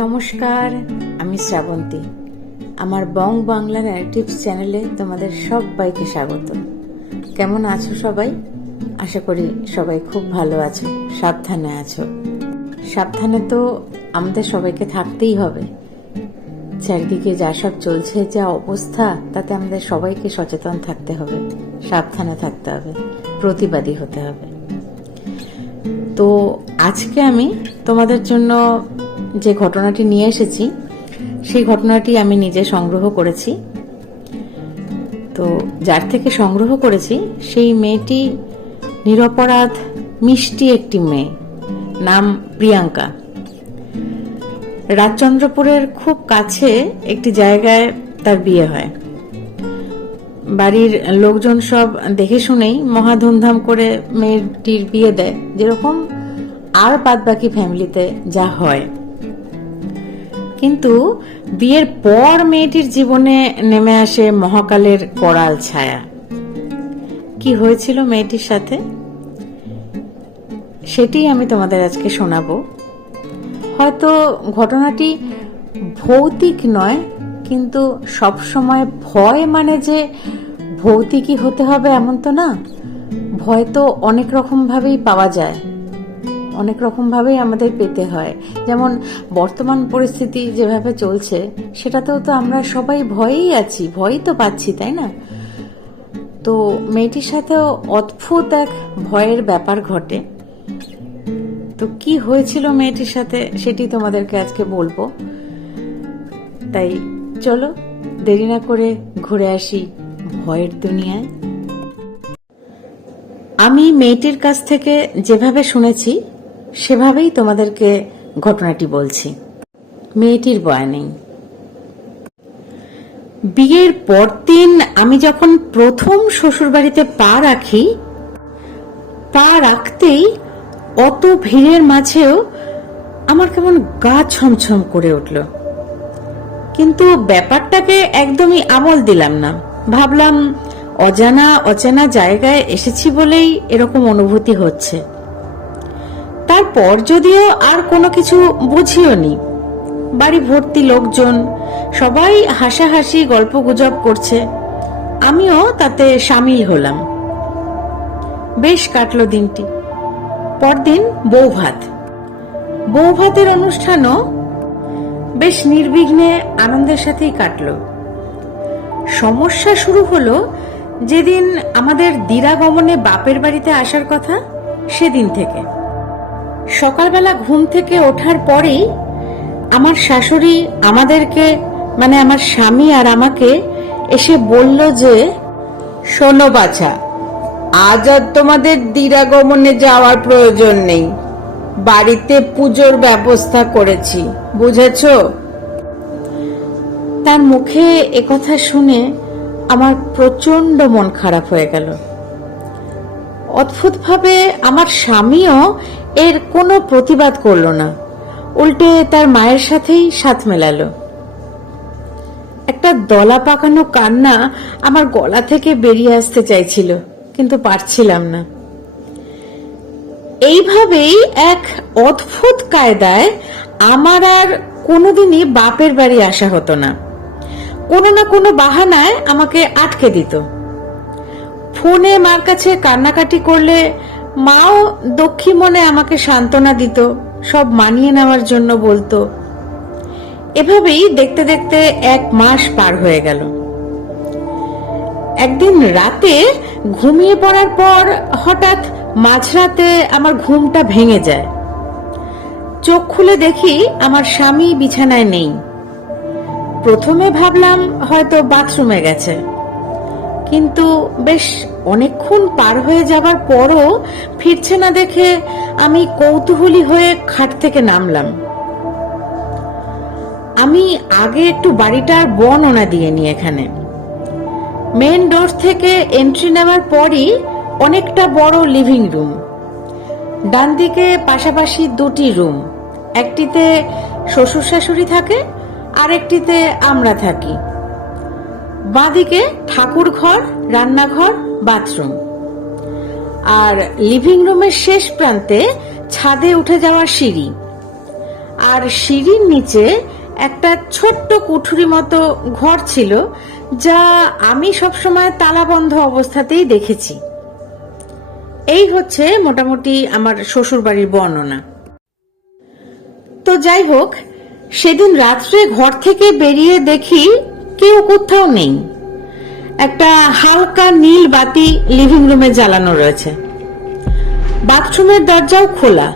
নমস্কার, আমি শ্রাবন্তী। আমার বং বাংলা ন্যারেটিভস চ্যানেলে তোমাদের সবাইকে স্বাগত। কেমন আছো সবাই? আশা করি সবাই খুব ভালো আছো, সাবধানে আছো। সাবধানে তো আমাদের সবাইকে থাকতেই হবে। চারিদিকে যা সব চলছে, যা অবস্থা, তাতে আমাদের সবাইকে সচেতন থাকতে হবে, সাবধানে থাকতে হবে, প্রতিবাদী হতে হবে। তো আজকে আমি তোমাদের জন্য যে ঘটনাটি নিয়ে এসেছি, সেই ঘটনাটি আমি নিজে সংগ্রহ করেছি। তো যার থেকে সংগ্রহ করেছি সেই মেয়েটি নিরপরাধ, মিষ্টি একটি মেয়ে, নাম প্রিয়াঙ্কা। রাজচন্দ্রপুরের খুব কাছে একটি জায়গায় তার বিয়ে হয়। বাড়ির লোকজন সব দেখে শুনেই মহা ধুমধাম করে মেয়েটির বিয়ে দেয়, যেরকম আর বাদ বাকি ফ্যামিলিতে যা হয়। কিন্তু বিয়ের পর মেয়েটির জীবনে নেমে আসে মহাকালের করাল ছায়া। কি হয়েছিল মেয়েটির সাথে, সেটি আমি তোমাদের আজকে শোনাবো। হয়তো ঘটনাটি ভৌতিক নয়, কিন্তু সব সময় ভয় মানে যে ভৌতিকই হতে হবে এমন তো না। ভয় তো অনেক রকম ভাবেই পাওয়া যায়, অনেক রকম ভাবেই আমাদের পেতে হয়। যেমন বর্তমান পরিস্থিতি যেভাবে চলছে, সেটাতেও তো আমরা সবাই ভয়েই আছি, ভয়ই তো পাচ্ছি, তাই না? তো মেয়েটির সাথেও অদ্ভুত এক ভয়ের ব্যাপার ঘটে। তো কি হয়েছিল মেয়েটির সাথে সেটি তোমাদেরকে আজকে বলবো। তাই চলো দেরি না করে ঘুরে আসি ভয়ের দুনিয়ায়। আমি মেয়েটির কাছ থেকে যেভাবে শুনেছি সেভাবেই তোমাদেরকে ঘটনাটি বলছি। মেয়েটির বয়ানেই। বিয়ের পরদিন আমি যখন প্রথম শ্বশুরবাড়িতে পা রাখি, পা রাখতেই অত ভিড়ের মাঝেও আমার কেমন গা ছমছম করে উঠল। কিন্তু ব্যাপারটাকে একদমই আমল দিলাম না। ভাবলাম অজানা অচেনা জায়গায় এসেছি বলেই এরকম অনুভূতি হচ্ছে। তারপর যদিও আর কোনো কিছু বুঝিও নি। বাড়ি ভর্তি লোকজন, সবাই হাসাহাসি গল্প গুজব করছে, আমিও তাতে সামিল হলাম। বেশ কাটলো দিনটি। পরদিন বৌভাতের অনুষ্ঠানও বেশ নির্বিঘ্নে আনন্দের সাথেই কাটলো। সমস্যা শুরু হলো যেদিন আমাদের দিরাগমনে বাপের বাড়িতে আসার কথা, সেদিন থেকে। সকালবেলা ঘুম থেকে ওঠার পরেই আমার শাশুড়ি আমাদেরকে, মানে আমার স্বামী আর আমাকে এসে বলল যে, শোনো বাছা, আজ আর তোমাদের দিরাগমনে যাওয়ার প্রয়োজন নেই, বাড়িতে পুজোর ব্যবস্থা করেছি, বুঝেছো? তার মুখে একথা শুনে আমার প্রচন্ড মন খারাপ হয়ে গেল। অদ্ভুতভাবে আমার স্বামীও এর কোনো প্রতিবাদ করলো না, উল্টে তার মায়ের সাথেই সাথ মেলালো। একটা দলা পাকানো কান্না আমার গলা থেকে বেরিয়ে আসতে চাইছিল, কিন্তু পারছিলাম না। এইভাবেই এক অদ্ভুত কায়দায় আমার আর কোনোদিনই বাপের বাড়ি আসা হতো না। কোনো না কোনো বাহানায় আমাকে আটকে দিত। ফোনে মার কাছে কান্নাকাটি করলে মাও দক্ষী মনে আমাকে সান্ত্বনা দিত, সব মানিয়ে নেওয়ার জন্য বলতো। এভাবেই দেখতে দেখতে 1 মাস পার হয়ে গেল। একদিন রাতে ঘুমিয়ে পড়ার পর হঠাৎ মাঝরাতে আমার ঘুমটা ভেঙে যায়। চোখ খুলে দেখি আমার স্বামী বিছানায় নেই। প্রথমে ভাবলাম হয়তো বাথরুমে গেছে, কিন্তু বেশ অনেকক্ষণ পার হয়ে যাবার পরও ফিরছে না দেখে আমি কৌতূহলী হয়ে খাট থেকে নামলাম। আমি আগে একটু বাড়িটার বর্ণনা দিয়ে নি। এখানে মেন ডোর থেকে এন্ট্রি নেওয়ার পরই অনেকটা বড় লিভিং রুম। ডান দিকে পাশাপাশি 2টি রুম, একটিতে শ্বশুর শাশুড়ি থাকে, আর একটিতে আমরা থাকি। বাঁদিকে ঠাকুর ঘর, রান্নাঘর, বাথরুম। আর লিভিং রুমের শেষ প্রান্তে ছাদে উঠে যাওয়ার সিঁড়ি। আর সিঁড়ির নিচে একটা ছোট্ট কুঠুরি মতো ঘর ছিল, যা আমি সবসময় তালাবন্ধ অবস্থাতেই দেখেছি। এই হচ্ছে মোটামুটি আমার শ্বশুর বাড়ির বর্ণনা। তো যাই হোক, সেদিন রাত্রে ঘর থেকে বেরিয়ে দেখি কেউ কোথাও নেই। একটা হালকা নীল বাতি লিভিং রুমে জ্বালানো রয়েছে, বাথরুমের দরজাও খোলা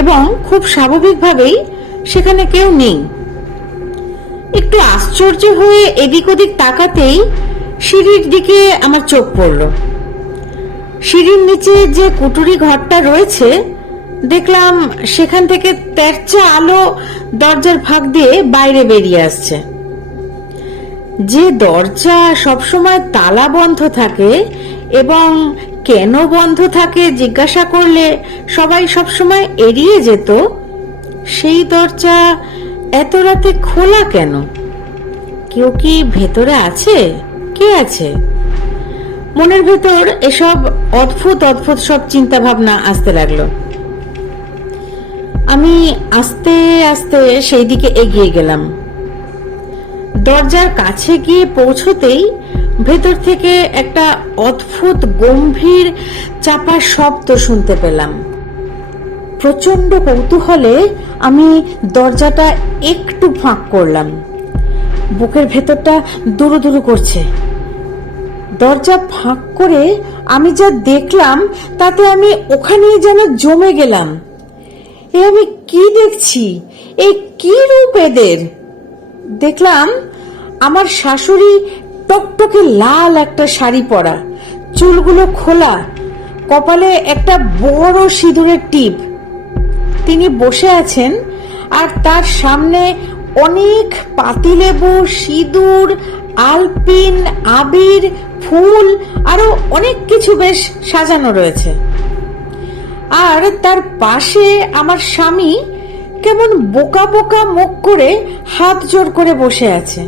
এবং খুব স্বাভাবিকভাবেই সেখানে কেউ নেই। একটু আশ্চর্য হয়ে এদিক ওদিক তাকাতেই সিঁড়ির দিকে আমার চোখ পড়ল। সিঁড়ির নিচে যে কুটুরি ঘরটা রয়েছে, দেখলাম সেখান থেকে তেরচা আলো দরজার ফাঁক দিয়ে বাইরে বেরিয়ে আসছে। যে দরজা সবসময় তালা বন্ধ থাকে এবং কেন বন্ধ থাকে জিজ্ঞাসা করলে সবাই সবসময় এড়িয়ে যেত, সেই দরজা এত রাতে খোলা কেন? কেউ কি ভেতরে আছে? কে আছে? মনের ভেতর এসব অদ্ভুত অদ্ভুত সব চিন্তা ভাবনা আসতে লাগলো। আমি আস্তে আস্তে সেই দিকে এগিয়ে গেলাম। দরজার কাছে গিয়ে পৌঁছতেই ভেতর থেকে একটা অদ্ভুত গম্ভীর চাপা শব্দ শুনতে পেলাম। প্রচন্ড কৌতূহলে আমি দরজাটা একটু ফাঁক করলাম। বুকের ভেতরটা দুরু দুরু করছে। দরজা ফাঁক করে আমি যা দেখলাম তাতে আমি ওখানেই যেন জমে গেলাম। এ আমি কি দেখছি? এই কি রূপ এদের? দেখলাম আমার শাশুড়ি টকটকে লাল একটা শাড়ি পরা, চুলগুলো খোলা, কপালে একটা বড় সিঁদুরের টিপ। তিনি বসে আছেন আর তার সামনে অনেক পাতিলেবু, সিঁদুর, আলপিন, আবির, ফুল আরো অনেক কিছু বেশ সাজানো রয়েছে। আর তার পাশে আমার স্বামী কেমন বোকা বোকা মুখ করে হাত জোড় করে বসে আছে।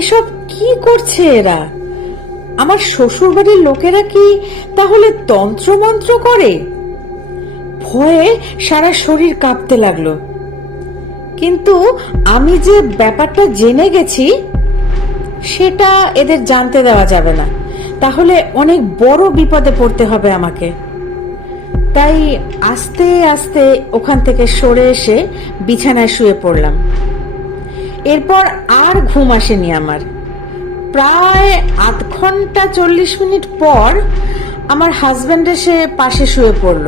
এসব কি করছে এরা? আমার শ্বশুর বাড়ির লোকেরা কি তাহলে তন্ত্রমন্ত্র করে? ভয়ে সারা শরীর কাঁপতে লাগলো। কিন্তু আমি যে ব্যাপারটা জেনে গেছি সেটা এদের জানতে দেওয়া যাবে না, তাহলে অনেক বড় বিপদে পড়তে হবে আমাকে। তাই আস্তে আস্তে ওখান থেকে সরে এসে বিছানায় শুয়ে পড়লাম। এরপর আর ঘুম আসেনি আমার। প্রায় আধ ঘন্টা 40 মিনিট পর আমার হাজবেন্ড এসে পাশে শুয়ে পড়ল।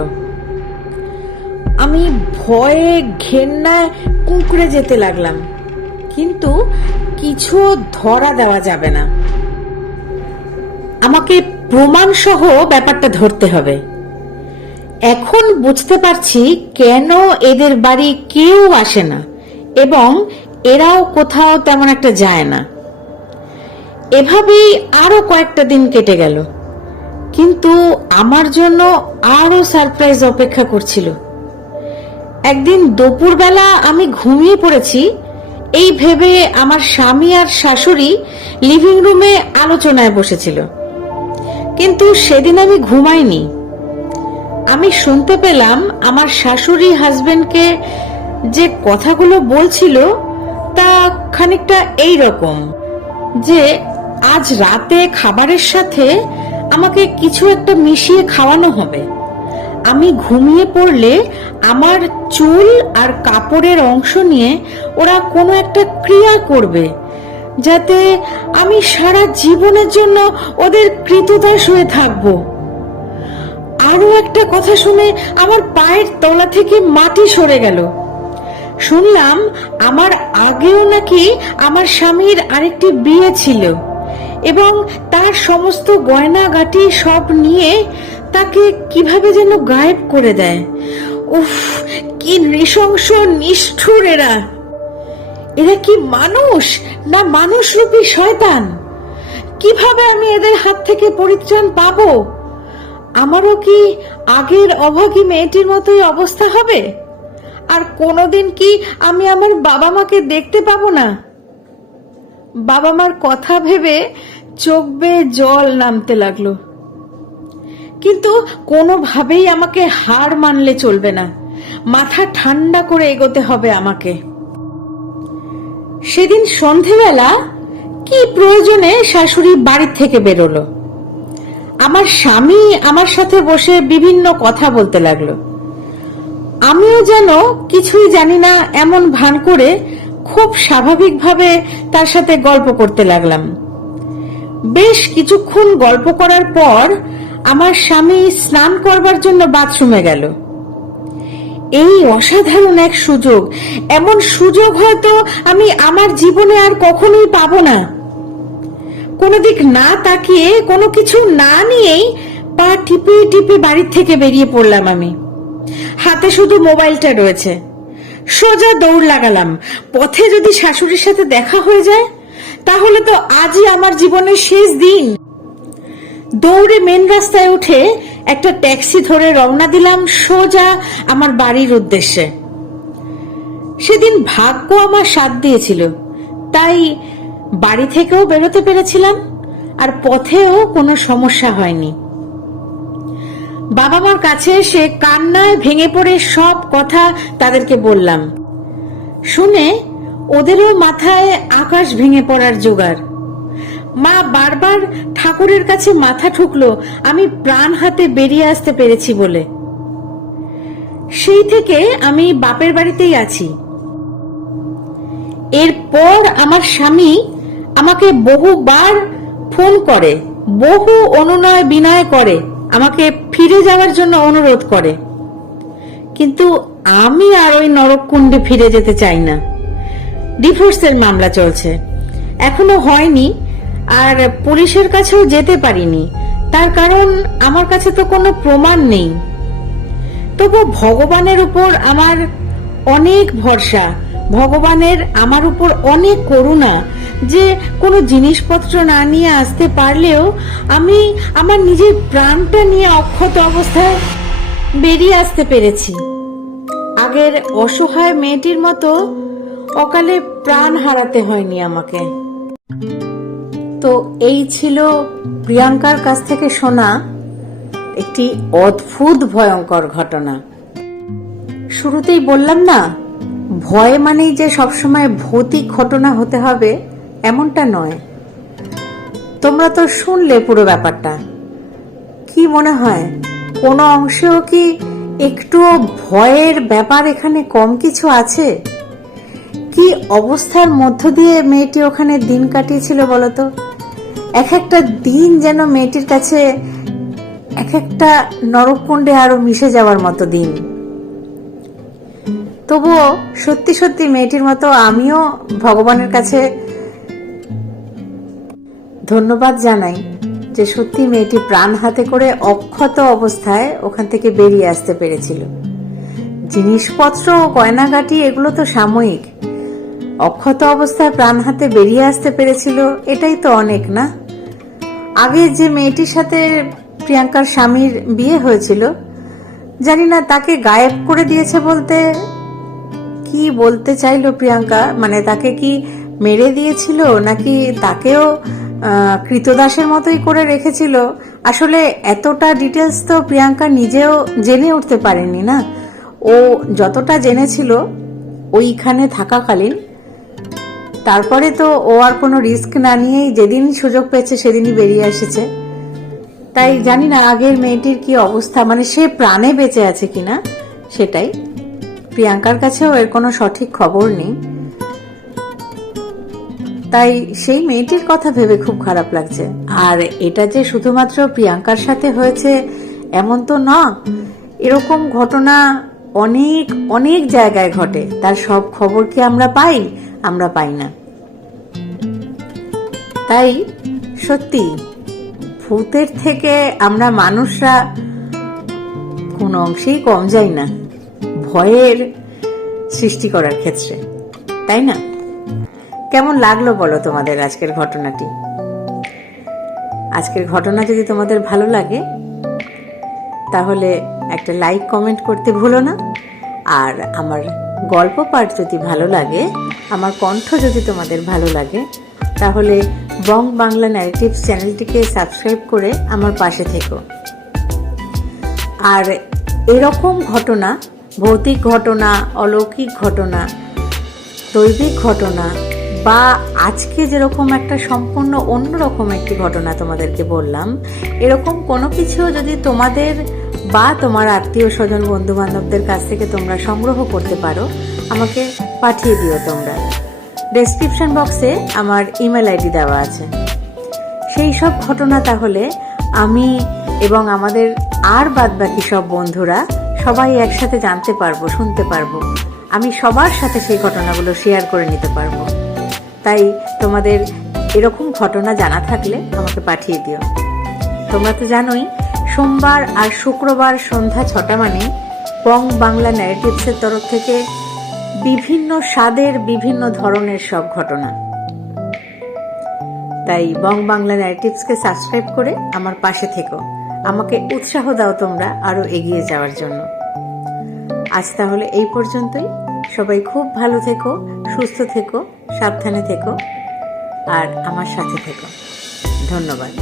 আমি ভয়ে ঘেন্নায় কুঁকড়ে যেতে লাগলাম, কিন্তু কিছু ধরা দেওয়া যাবে না। আমাকে প্রমাণ সহ ব্যাপারটা ধরতে হবে। এখন বুঝতে পারছি কেন এদের বাড়ি কেউ আসে না এবং এরাও কোথাও তেমন একটা যায় না। এভাবেই আরো কয়েকটা দিন কেটে গেল, কিন্তু আমার জন্য আরো সারপ্রাইজ অপেক্ষা করছিল। একদিন দুপুরবেলা আমি ঘুমিয়ে পড়েছি এই ভেবে আমার স্বামী আর শাশুড়ি লিভিং রুমে আলোচনায় বসেছিল, কিন্তু সেদিন আমি ঘুমাইনি। আমি শুনতে পেলাম আমার শাশুড়ি হাজবেন্ডকে যে কথাগুলো বলছিল তা খানিকটা এই রকম, যে আজ রাতে খাবারের সাথে আমাকে কিছু একটা মিশিয়ে খাওয়ানো হবে। আমি ঘুমিয়ে পড়লে আমার চুল আর কাপড়ের অংশ নিয়ে ওরা কোনো একটা ক্রিয়া করবে, যাতে আমি সারা জীবনের জন্য ওদের কৃতদাস হয়ে থাকবো। আরো একটা কথা শুনে আমার পায়ের তলা থেকে মাটি সরে গেল। শুনলাম আমার আগেও নাকি আমার স্বামীর আরেকটি বিয়ে ছিল এবং তার সমস্ত গয়নাগাটি সব নিয়ে তাকে কিভাবে যেন গায়েব করে দেয়। উফ, কি নৃশংস নিষ্ঠুর এরা! এরা কি মানুষ না মানুষরূপী শয়তান? কিভাবে আমি এদের হাত থেকে পরিত্রাণ পাবো? আমারও কি আগের অভাগী মেয়েটির মতোই অবস্থা হবে? আর কোনোদিন কি আমি আমার বাবা মাকে দেখতে পাবো না? বাবা মার কথা ভেবে চোখ বেয়ে জল নামতে লাগলো। কিন্তু কোনোভাবেই আমাকে হার মানলে চলবে না। মাথা ঠান্ডা করে এগোতে হবে আমাকে। সেদিন সন্ধেবেলা কি প্রয়োজনে শাশুড়ি বাড়ির থেকে বেরোলো। আমার স্বামী আমার সাথে বসে বিভিন্ন কথা বলতে লাগলো। আমিও যেন কিছুই জানি না এমন ভান করে খুব স্বাভাবিকভাবে তার সাথে গল্প করতে লাগলাম। বেশ কিছুক্ষণ গল্প করার পর আমার স্বামী স্নান করবার জন্য বাথরুমে গেল। এই অসাধারণ এক সুযোগ, এমন সুযোগ হয়তো আমি আমার জীবনে আর কখনোই পাবো না। কোনো দিক না তাকিয়ে, কোনো কিছু না নিয়েই পা টিপে টিপে বাড়ির থেকে বেরিয়ে পড়লাম আমি। হাতে শুধু মোবাইলটা রয়েছে। সোজা দৌড় লাগালাম। পথে যদি শাশুড়ির সাথে দেখা হয়ে যায় তাহলে তো আজই আমার জীবনের শেষ দিন। দৌড়ে মেন রাস্তায় উঠে একটা ট্যাক্সি ধরে রওনা দিলাম সোজা আমার বাড়ির উদ্দেশ্যে। সেদিন ভাগ্য আমার সাথ দিয়েছিল, তাই বাড়ি থেকেও বেরোতে পেরেছিলাম, আর পথেও কোনো সমস্যা হয়নি। বাবা মার কাছে এসে কান্নায় ভেঙে পড়ে সব কথা তাদেরকে বললাম। শুনে ওদেরও মাথায় আকাশ ভেঙে পড়ার জোগাড়। মা বারবার ঠাকুরের কাছে মাথা ঠুকলো আমি প্রাণ হাতে বেরিয়ে আসতে পেরেছি বলে। সেই থেকে আমি বাপের বাড়িতেই আছি। এরপর আমার স্বামী আমাকে বহুবার ফোন করে, বহু অনুনয় বিনয় করে, আমাকে ফিরে যাওয়ার জন্য অনুরোধ করে, কিন্তু আমি আর ওই নরককুণ্ডে ফিরে যেতে চাই না। ডিভোর্সের মামলা চলছে, এখনো হয়নি, আর পুলিশের কাছেও যেতে পারিনি। তার কারণ আমার কাছে তো কোনো প্রমাণ নেই। তবু ভগবানের উপর আমার অনেক ভরসা, ভগবানের আমার উপর অনেক করুণা যে কোনো জিনিসপত্র না নিয়ে আসতে পারলেও আমি আমার নিজের প্রাণটা নিয়ে অক্ষত অবস্থায় বেরিয়ে আসতে পেরেছি। আগের অসহায় মেয়েটির মতো অকালে প্রাণ হারাতে হয়নি আমাকে। তো এই ছিল প্রিয়াঙ্কার কাছ থেকে শোনা একটি অদ্ভুত ভয়ঙ্কর ঘটনা। শুরুতেই বললাম না, ভয় মানেই যে সবসময় ভৌতিক ঘটনা হতে হবে এমনটা নয়। তোমরা তো শুনলে পুরো ব্যাপারটা। কি মনে হয় কোনো অংশেও কি একটুও ভয়ের ব্যাপার এখানে কম কিছু আছে? কি অবস্থার মধ্য দিয়ে মেয়েটি ওখানে দিন কাটিয়েছিল বলতো? এক একটা দিন যেন মেয়েটির কাছে এক একটা নরককুণ্ডে আরো মিশে যাওয়ার মতো দিন। তবুও সত্যি সত্যি মেয়েটির মতো আমিও ভগবানের কাছে ধন্যবাদ জানাই যে সত্যি মেয়েটি প্রাণ হাতে করে অক্ষত অবস্থায় ওখান থেকে বেরিয়ে আসতে পেরেছিল। জিনিসপত্র, গয়নাগাটি এগুলো তো সাময়িক, অক্ষত অবস্থায় প্রাণ হাতে বেরিয়ে আসতে পেরেছিল, এটাই তো অনেক না? আগে যে মেয়েটির সাথে প্রিয়াঙ্কার স্বামীর বিয়ে হয়েছিল, জানি না তাকে গায়েব করে দিয়েছে বলতে কি বলতে চাইলো প্রিয়াঙ্কা, মানে তাকে কি মেরে দিয়েছিল নাকি তাকেও কৃতদাসের মতোই করে রেখেছিল? আসলে এতটা ডিটেলস তো প্রিয়াঙ্কা নিজেও জেনে উঠতে পারেনি না। ও যতটা জেনেছিল ওইখানে থাকাকালীন, তারপরে তো ও আর কোনো রিস্ক না নিয়েই যেদিন সুযোগ পেয়েছে সেদিনই বেরিয়ে এসেছে। তাই জানি না আগের মেয়েটির কি অবস্থা, মানে সে প্রাণে বেঁচে আছে কিনা সেটাই। প্রিয়াঙ্কার কাছেও এর কোনো সঠিক খবর নেই। তাই সেই মেয়েটির কথা ভেবে খুব খারাপ লাগছে। আর এটা যে শুধুমাত্র প্রিয়াঙ্কার সাথে হয়েছে এমন তো না, এরকম ঘটনা অনেক অনেক জায়গায় ঘটে। তার সব খবর কি আমরা পাই? আমরা পাই না। তাই সত্যি ভূতের থেকে আমরা মানুষরা কোনো অংশেই কম যাই না ভয়ের সৃষ্টি করার ক্ষেত্রে, তাই না? কেমন লাগলো বলো তোমাদের আজকের ঘটনাটি? আজকের ঘটনা যদি তোমাদের ভালো লাগে তাহলে একটা লাইক কমেন্ট করতে ভুলো না। আর আমার গল্প পাঠ যদি ভালো লাগে, আমার কণ্ঠ যদি তোমাদের ভালো লাগে, তাহলে বং বাংলা ন্যারেটিভস চ্যানেলটিকে সাবস্ক্রাইব করে আমার পাশে থেকো। আর এরকম ঘটনা ভৌতিক ঘটনা, অলৌকিক ঘটনা, দৈবিক ঘটনা, বা আজকে যেরকম একটা সম্পূর্ণ অন্যরকম একটি ঘটনা তোমাদেরকে বললাম, এরকম কোনো কিছু যদি তোমাদের বা তোমার আত্মীয় স্বজন বন্ধু বান্ধবদের কাছ থেকে তোমরা সংগ্রহ করতে পারো, আমাকে পাঠিয়ে দিও তোমরা। ডেসক্রিপশন বক্সে আমার ইমেল আইডি দেওয়া আছে। সেই সব ঘটনা তাহলে আমি এবং আমাদের আর বাদবাকি সব বন্ধুরা সবাই একসাথে জানতে পারবো, শুনতে পারবো। আমি সবার সাথে সেই ঘটনাগুলো শেয়ার করে নিতে পারবো। তাই তোমাদের এরকম ঘটনা জানা থাকলে আমাকে পাঠিয়ে দিও। তোমরা তো জানোই, সোমবার আর শুক্রবার সন্ধ্যা 6টা মানে বং বাংলা ন্যারেটিভসের তরফ থেকে বিভিন্ন স্বাদের, বিভিন্ন ধরনের সব ঘটনা। তাই বং বাংলা ন্যারেটিভসকে সাবস্ক্রাইব করে আমার পাশে থেকো, আমাকে উৎসাহ দাও তোমরা আরো এগিয়ে যাওয়ার জন্য। আজ তাহলে এই পর্যন্তই। সবাই খুব ভালো থেকো, সুস্থ থেকো, সাবধানে থেকো আর আমার সাথে থেকো। ধন্যবাদ।